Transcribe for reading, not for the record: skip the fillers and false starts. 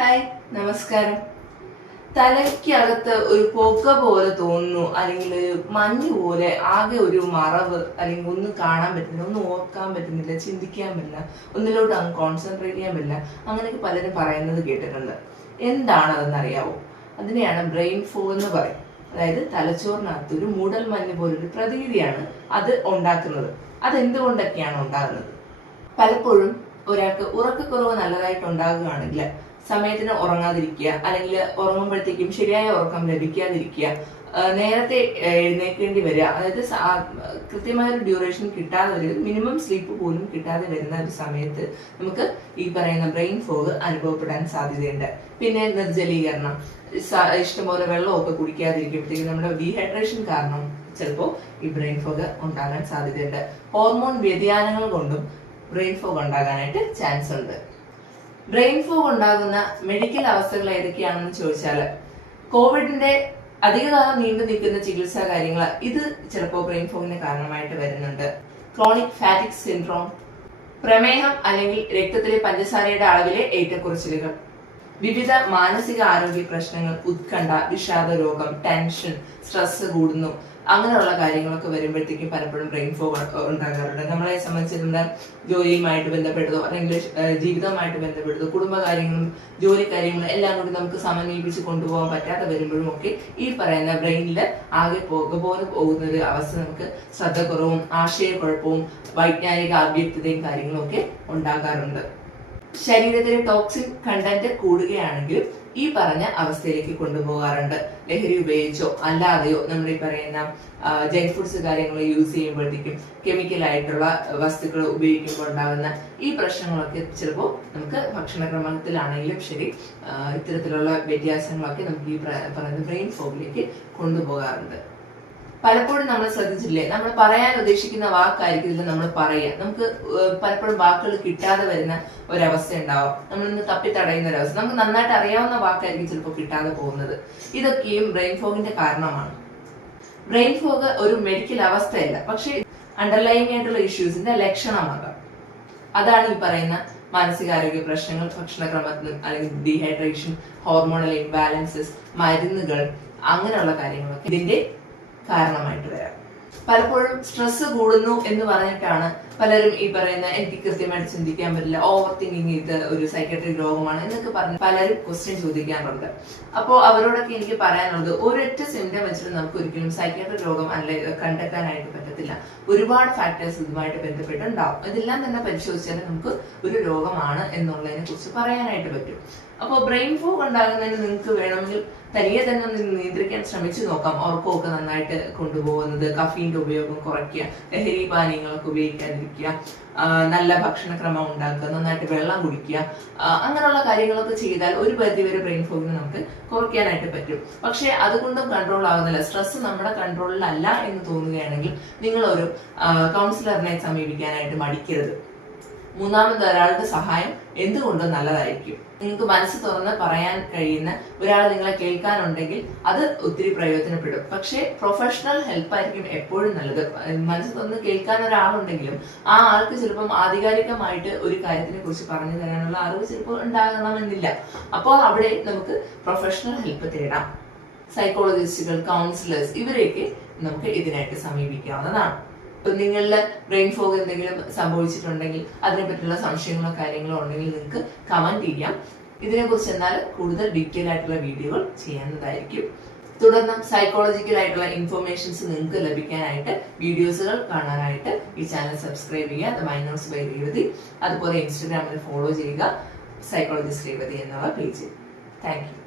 Hi, നമസ്കാരം. തലയ്ക്കകത്ത് ഒരു പുക പോലെ തോന്നുന്നു, അല്ലെങ്കിൽ മഞ്ഞ് പോലെ ആകെ ഒരു മറവ്, അല്ലെങ്കിൽ ഒന്നും കാണാൻ പറ്റുന്നില്ല, ഒന്നും ഓർക്കാൻ പറ്റുന്നില്ല, ചിന്തിക്കാൻ പറ്റില്ല, ഒന്നിലോട്ട് അങ്ങ് കോൺസെൻട്രേറ്റ് ചെയ്യാൻ പറ്റില്ല. അങ്ങനെയൊക്കെ പലരും പറയുന്നത് കേട്ടിട്ടുണ്ട്. എന്താണ് അതെന്നറിയാവോ? അതിനെയാണ് ബ്രെയിൻ ഫോഗ് എന്ന് പറയും. അതായത് തലച്ചോറിനകത്ത് ഒരു മൂടൽ മഞ്ഞ് പോലൊരു പ്രതീതിയാണ് അത് ഉണ്ടാക്കുന്നത്. അതെന്തുകൊണ്ടൊക്കെയാണ് ഉണ്ടാകുന്നത്? പലപ്പോഴും ഒരാൾക്ക് ഉറക്കക്കുറവ് നല്ലതായിട്ട് ഉണ്ടാകുകയാണെങ്കിൽ സമയത്തിന് ഉറങ്ങാതിരിക്കുക, അല്ലെങ്കിൽ ഉറങ്ങുമ്പോഴത്തേക്കും ശരിയായ ഉറക്കം ലഭിക്കാതിരിക്കുക, നേരത്തെ എഴുന്നേൽക്കേണ്ടി വരിക, അതായത് കൃത്യമായ ഒരു ഡ്യൂറേഷൻ കിട്ടാതെ വരിക, മിനിമം സ്ലീപ്പ് പോലും കിട്ടാതെ വരുന്ന ഒരു സമയത്ത് നമുക്ക് ഈ പറയുന്ന ബ്രെയിൻ ഫോഗ് അനുഭവപ്പെടാൻ സാധ്യതയുണ്ട്. പിന്നെ നിർജ്ജലീകരണം, ഇഷ്ടംപോലെ വെള്ളമൊക്കെ കുടിക്കാതിരിക്കുമ്പോഴത്തേക്കും നമ്മുടെ ഡീഹൈഡ്രേഷൻ കാരണം ചിലപ്പോൾ ഈ ബ്രെയിൻ ഫോഗ് ഉണ്ടാകാൻ സാധ്യതയുണ്ട്. ഹോർമോൺ വ്യതിയാനങ്ങൾ കൊണ്ടും ബ്രെയിൻ ഫോഗ് ഉണ്ടാകാനായിട്ട് ചാൻസ് ഉണ്ട്. ബ്രെയിൻ ഫോഗ് ഉണ്ടാകുന്ന മെഡിക്കൽ അവസ്ഥകൾ ഏതൊക്കെയാണെന്ന് ചോദിച്ചാൽ, കോവിഡിന്റെ അധികകാലം നീണ്ടു നിൽക്കുന്ന ചികിത്സാ കാര്യങ്ങൾ ഇത് ചിലപ്പോൾ ബ്രെയിൻ ഫോഗിന് കാരണമായിട്ട് വരുന്നുണ്ട്. ക്രോണിക് ഫാറ്റിക് സിൻഡ്രോം, പ്രമേഹം അല്ലെങ്കിൽ രക്തത്തിലെ പഞ്ചസാരയുടെ അളവിലെ ഏറ്റക്കുറച്ചിലുകൾ, വിവിധ മാനസിക ആരോഗ്യ പ്രശ്നങ്ങൾ, ഉത്കണ്ഠ, വിഷാദ രോഗം, ടെൻഷൻ, സ്ട്രെസ് കൂടുന്നു, അങ്ങനെയുള്ള കാര്യങ്ങളൊക്കെ വരുമ്പോഴത്തേക്കും പലപ്പോഴും ബ്രെയിൻ ഫോഗ് ഉണ്ടാകാറുണ്ട്. നമ്മളെ സംബന്ധിച്ചിട്ടുണ്ട് ജോലിയുമായിട്ട് ബന്ധപ്പെട്ടതോ അല്ലെങ്കിൽ ജീവിതവുമായിട്ട് ബന്ധപ്പെട്ടതോ കുടുംബകാര്യങ്ങളും ജോലി കാര്യങ്ങളും എല്ലാം കൂടി നമുക്ക് സമന്വയിപ്പിച്ച് കൊണ്ടുപോകാൻ പറ്റാതെ വരുമ്പോഴും ഒക്കെ ഈ പറയുന്ന ബ്രെയിനിൽ ആകെ പോലെ പോകുന്ന ഒരു അവസ്ഥ നമുക്ക് ശ്രദ്ധക്കുറവും ആശയക്കുഴപ്പവും വൈജ്ഞാനിക അവ്യക്തതയും കാര്യങ്ങളും ഒക്കെ ഉണ്ടാകാറുണ്ട്. ശരീരത്തിലെ ടോക്സിൻ കണ്ടന്റ് കൂടുകയാണെങ്കിലും ഈ പറഞ്ഞ അവസ്ഥയിലേക്ക് കൊണ്ടുപോകാറുണ്ട്. ലഹരി ഉപയോഗിച്ചോ അല്ലാതെയോ നമ്മൾ ഈ പറയുന്ന ജങ്ക് ഫുഡ്സ് കാര്യങ്ങൾ യൂസ് ചെയ്യുമ്പോഴത്തേക്കും കെമിക്കൽ ആയിട്ടുള്ള വസ്തുക്കൾ ഉപയോഗിക്കുമ്പോൾ ഉണ്ടാകുന്ന ഈ പ്രശ്നങ്ങളൊക്കെ ചിലപ്പോൾ നമുക്ക് ഭക്ഷണക്രമത്തിലാണെങ്കിലും ശരി ഇത്തരത്തിലുള്ള വ്യത്യാസങ്ങളൊക്കെ നമുക്ക് ഈ പറയുന്ന ബ്രെയിൻ ഫോഗിലേക്ക് കൊണ്ടുപോകാറുണ്ട്. പലപ്പോഴും നമ്മൾ ശ്രദ്ധിച്ചില്ലേ, നമ്മൾ പറയാൻ ഉദ്ദേശിക്കുന്ന വാക്കായിരിക്കും നമ്മൾ പറയുക. നമുക്ക് പലപ്പോഴും വാക്കുകൾ കിട്ടാതെ വരുന്ന ഒരവസ്ഥ ഉണ്ടാവും. നമ്മളിന്ന് തപ്പിത്തടയുന്ന ഒരവസ്ഥ. നമുക്ക് നന്നായിട്ട് അറിയാവുന്ന വാക്കായിരിക്കും ചിലപ്പോൾ കിട്ടാതെ പോകുന്നത്. ഇതൊക്കെയും ബ്രെയിൻ ഫോഗിന്റെ കാരണമാണ്. ബ്രെയിൻ ഫോഗ് ഒരു മെഡിക്കൽ അവസ്ഥയല്ല, പക്ഷേ അണ്ടർലൈങ് ആയിട്ടുള്ള ഇഷ്യൂസിന്റെ ലക്ഷണമാകാം. അതാണ് ഈ പറയുന്ന മാനസികാരോഗ്യ പ്രശ്നങ്ങൾ, ഭക്ഷണക്രമത്തിൽ അല്ലെങ്കിൽ ഡീഹൈഡ്രേഷൻ, ഹോർമോണൽ ഇംബാലൻസസ്, മരുന്നുകൾ, അങ്ങനെയുള്ള കാര്യങ്ങളൊക്കെ ഇതിന്റെ കാരണമായിട്ട് വരാം. പലപ്പോഴും സ്ട്രെസ് കൂടുന്നു എന്ന് പറഞ്ഞിട്ടാണ് പലരും ഈ പറയുന്ന എനിക്ക് കൃത്യമായിട്ട് ചിന്തിക്കാൻ പറ്റില്ല, ഓവർ തിങ്കിങ് ഇത് ഒരു സൈക്കാട്രിക് രോഗമാണ് എന്നൊക്കെ പറഞ്ഞ് പലരും ക്വസ്റ്റ്യൻ ചോദിക്കാറുണ്ട്. അപ്പോൾ അവരോടൊക്കെ എനിക്ക് പറയാനുള്ളത്, ഒരൊറ്റ സിംറ്റം വെച്ചിട്ട് നമുക്ക് ഒരിക്കലും സൈക്കാട്രിക് രോഗം കണ്ടെത്താനായിട്ട് പറ്റത്തില്ല. ഒരുപാട് ഫാക്ടേഴ്സ് ഇതുമായിട്ട് ബന്ധപ്പെട്ടുണ്ടാവും. ഇതെല്ലാം തന്നെ പരിശോധിച്ചാൽ നമുക്ക് ഒരു രോഗമാണ് എന്നുള്ളതിനെ കുറിച്ച് പറയാനായിട്ട് പറ്റും. അപ്പോൾ ബ്രെയിൻ ഫോഗ് ഉണ്ടാകുന്നതിന് നിങ്ങൾക്ക് വേണമെങ്കിൽ തനിയെ തന്നെ നിയന്ത്രിക്കാൻ ശ്രമിച്ചു നോക്കാം. ഉറക്കമൊക്കെ നന്നായിട്ട് കൊണ്ടുപോകുന്നത്, കഫീന്റെ ഉപയോഗം കുറയ്ക്കുക, ലഹരി പാനീയങ്ങളൊക്കെ ഉപയോഗിക്കാതിരിക്കുക, നല്ല ഭക്ഷണക്രമം ഉണ്ടാക്കുക, നന്നായിട്ട് വെള്ളം കുടിക്കുക, അങ്ങനെയുള്ള കാര്യങ്ങളൊക്കെ ചെയ്താൽ ഒരു പരിധിവരെ ബ്രെയിൻ ഫോഗിന് നമുക്ക് കുറയ്ക്കാനായിട്ട് പറ്റും. പക്ഷെ അതുകൊണ്ടും കൺട്രോൾ ആകുന്നില്ല. സ്ട്രെസ് നമ്മുടെ കൺട്രോളിലല്ല എന്ന് തോന്നുകയാണെങ്കിൽ നിങ്ങൾ ഒരു കൗൺസിലറിനെ സമീപിക്കാനായിട്ട് മടിക്കരുത്. മൂന്നാമത് ഒരാളുടെ സഹായം എന്തുകൊണ്ടും നല്ലതായിരിക്കും. നിങ്ങൾക്ക് മനസ്സ് തുറന്ന് പറയാൻ കഴിയുന്ന ഒരാൾ നിങ്ങളെ കേൾക്കാനുണ്ടെങ്കിൽ അത് ഒത്തിരി പ്രയോജനപ്പെടും. പക്ഷേ പ്രൊഫഷണൽ ഹെൽപ്പ് ആയിരിക്കും എപ്പോഴും നല്ലത്. മനസ്സ് തുറന്ന് കേൾക്കാൻ ഒരാളുണ്ടെങ്കിലും ആ ആൾക്ക് ചിലപ്പം ആധികാരികമായിട്ട് ഒരു കാര്യത്തിനെ കുറിച്ച് പറഞ്ഞു തരാനുള്ള അറിവ് ചിലപ്പോൾ ഉണ്ടാകണമെന്നില്ല. അപ്പോൾ അവിടെ നമുക്ക് പ്രൊഫഷണൽ ഹെൽപ്പ് തേടാം. സൈക്കോളജിസ്റ്റുകൾ, കൗൺസിലേഴ്സ്, ഇവരെയൊക്കെ നമുക്ക് ഇതിനായിട്ട് സമീപിക്കാവുന്നതാണ്. നിങ്ങളുടെ ബ്രെയിൻ ഫോഗ് എന്തെങ്കിലും സംഭവിച്ചിട്ടുണ്ടെങ്കിൽ അതിനെപ്പറ്റിയുള്ള സംശയങ്ങളോ കാര്യങ്ങളോ ഉണ്ടെങ്കിൽ നിങ്ങൾക്ക് കമന്റ് ചെയ്യാം. ഇതിനെക്കുറിച്ച് എന്നാൽ കൂടുതൽ ഡീറ്റെയിൽ ആയിട്ടുള്ള വീഡിയോകൾ ചെയ്യുന്നതായിരിക്കും. തുടർന്ന് സൈക്കോളജിക്കൽ ആയിട്ടുള്ള ഇൻഫർമേഷൻസ് നിങ്ങൾക്ക് ലഭിക്കാനായിട്ട് വീഡിയോസുകൾ കാണാനായിട്ട് ഈ ചാനൽ സബ്സ്ക്രൈബ് ചെയ്യുക. The mind notes by Revathi. അതുപോലെ ഇൻസ്റ്റാഗ്രാമിൽ ഫോളോ ചെയ്യുക, സൈക്കോളജിസ്റ്റ് രേവതി എന്നുള്ള പേജ്. Thank you.